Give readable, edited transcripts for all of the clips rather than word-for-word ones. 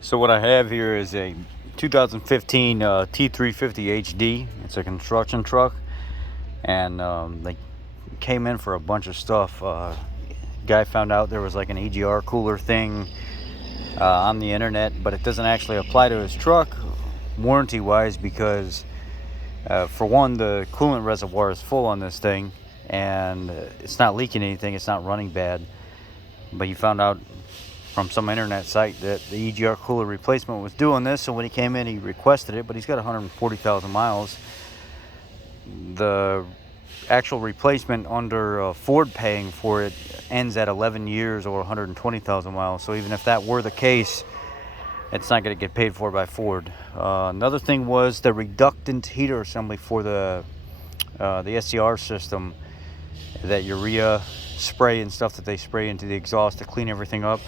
So what I have here is a 2015 T350 HD. It's a construction truck, and they came in for a bunch of stuff. Guy found out there was like an EGR cooler thing on the internet, but it doesn't actually apply to his truck warranty wise because for one, the coolant reservoir is full on this thing, and it's not leaking anything, it's not running bad. But he found out from some internet site that the EGR cooler replacement was doing this, so when he came in he requested it, but he's got 140,000 miles. The actual replacement under Ford paying for it ends at 11 years or 120,000 miles, so even if that were the case, it's not going to get paid for by Ford. Another thing was the reductant heater assembly for the SCR system, that urea spray and stuff that they spray into the exhaust to clean everything up.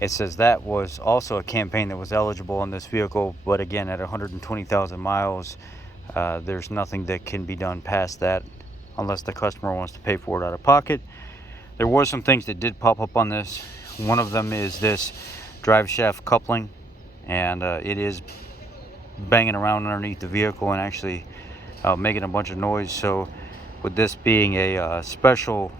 It says that was also a campaign that was eligible on this vehicle, but again, at 120,000 miles, there's nothing that can be done past that unless the customer wants to pay for it out of pocket. There were some things that did pop up on this. One of them is this drive shaft coupling, and it is banging around underneath the vehicle and actually making a bunch of noise. So with this being a special,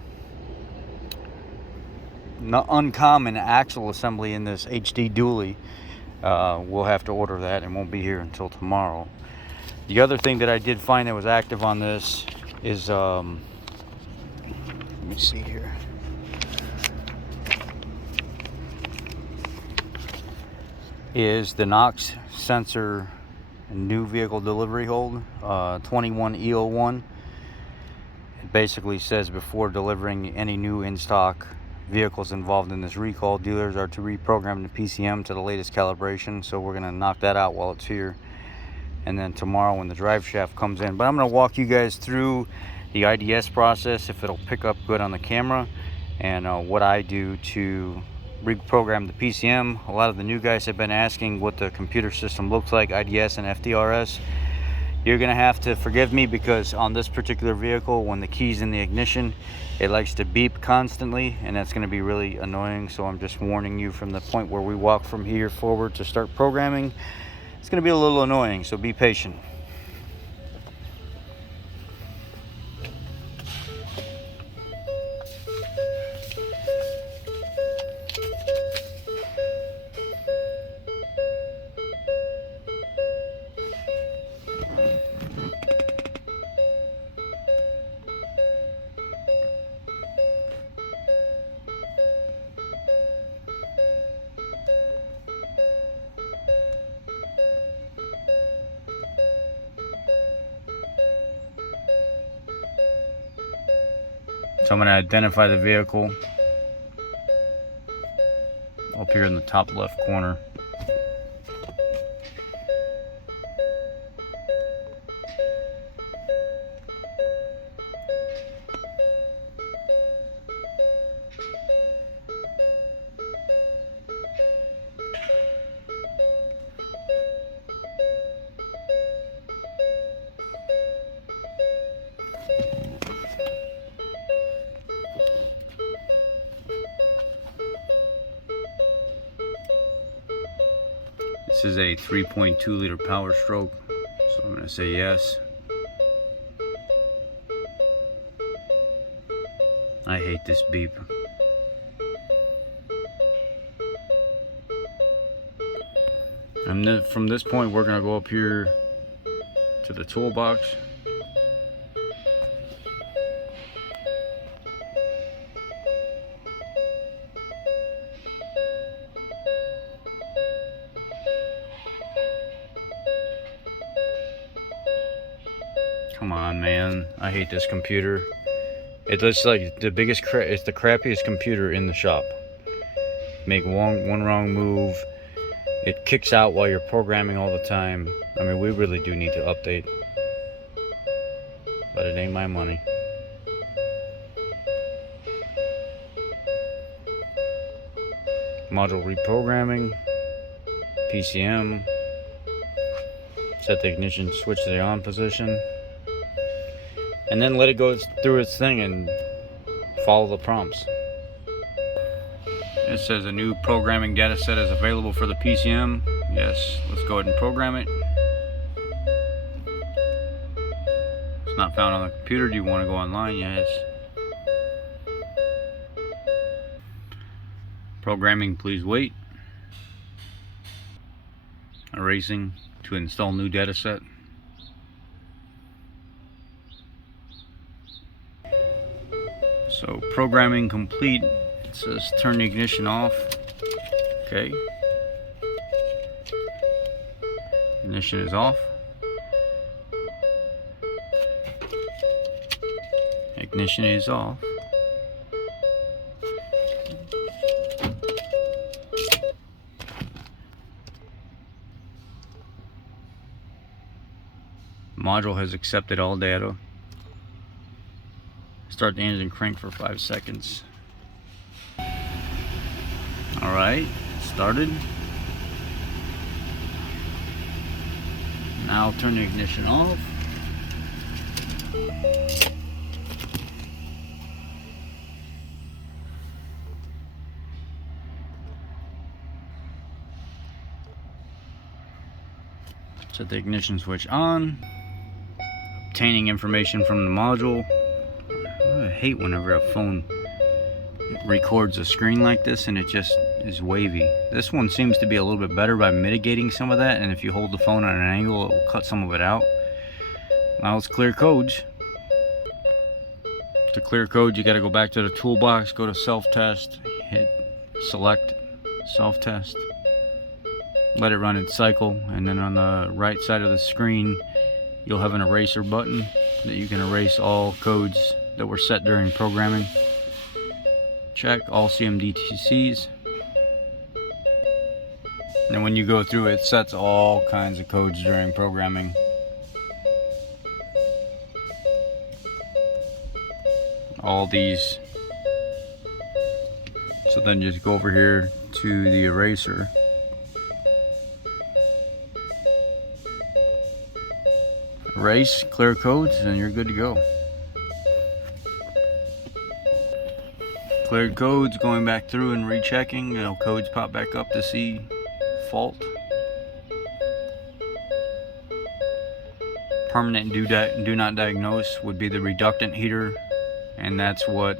uncommon axle assembly in this HD dually, we'll have to order that and won't be here until tomorrow. The other thing that I did find that was active on this is let me see here, is the NOx sensor new vehicle delivery hold 21E01. It basically says before delivering any new in-stock vehicles involved in this recall, dealers are to reprogram the PCM to the latest calibration. So we're going to knock that out while it's here, and then tomorrow when the drive shaft comes in. But I'm going to walk you guys through the IDS process, if it'll pick up good on the camera, and what I do to reprogram the PCM. A lot of the new guys have been asking what the computer system looks like, IDS and FDRS. You're gonna have to forgive me because on this particular vehicle, when the key's in the ignition, it likes to beep constantly, and that's gonna be really annoying. So I'm just warning you from the point where we walk from here forward to start programming. It's gonna be a little annoying, so be patient. So I'm going to identify the vehicle up here in the top left corner. This is a 3.2 liter Powerstroke, so I'm going to say yes. I hate this beep. And then from this point, we're going to go up here to the toolbox. Come on, man. I hate this computer. It looks like the biggest it's the crappiest computer in the shop. Make one wrong move, it kicks out while you're programming all the time. I mean, we really do need to update, but it ain't my money. Module reprogramming, PCM, set the ignition switch to the on position, and then let it go through its thing and follow the prompts. It says a new programming data set is available for the PCM. Yes, let's go ahead and program it. It's not found on the computer. Do you want to go online? Yes. Programming, please wait. Erasing to install new data set. So programming complete. It says turn the ignition off. Okay. Ignition is off. Ignition is off. Module has accepted all data. Start the engine crank for 5 seconds. Alright, started. Now turn the ignition off. Set the ignition switch on. Obtaining information from the module. I hate whenever a phone records a screen like this and it just is wavy. This one seems to be a little bit better by mitigating some of that, and if you hold the phone at an angle, it will cut some of it out. Now let's clear codes. To clear code, you got to go back to the toolbox, go to self-test, hit select self-test, let it run its cycle, and then on the right side of the screen you'll have an eraser button that you can erase all codes that were set during programming. Check all CMDTCs. And when you go through, it sets all kinds of codes during programming. All these. So then just go over here to the eraser. Erase, clear codes, and you're good to go. Cleared codes, going back through and rechecking. You know, codes pop back up to see fault. Permanent do not diagnose would be the reductant heater, and that's what,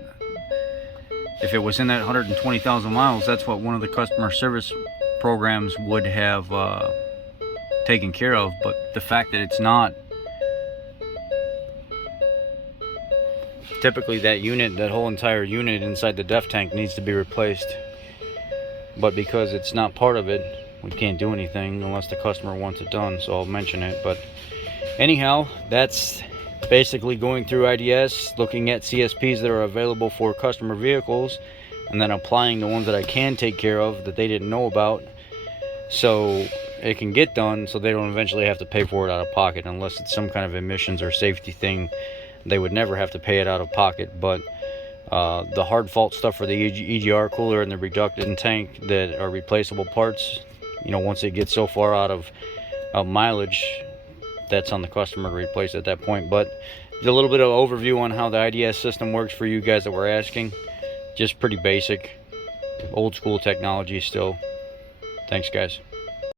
if it was in that 120,000 miles, that's what one of the customer service programs would have taken care of. But the fact that it's not, typically that unit, that whole entire unit inside the def tank needs to be replaced. But because it's not part of it, we can't do anything unless the customer wants it done, so I'll mention it. But anyhow, that's basically going through IDS, looking at CSPs that are available for customer vehicles, and then applying the ones that I can take care of that they didn't know about, so it can get done, so they don't eventually have to pay for it out of pocket. Unless it's some kind of emissions or safety thing, they would never have to pay it out of pocket. But the hard fault stuff for the EGR cooler and the reductant tank that are replaceable parts, you know, once it gets so far out of mileage, that's on the customer to replace at that point. But a little bit of overview on how the IDS system works for you guys that were asking. Just pretty basic, old school technology still. Thanks, guys.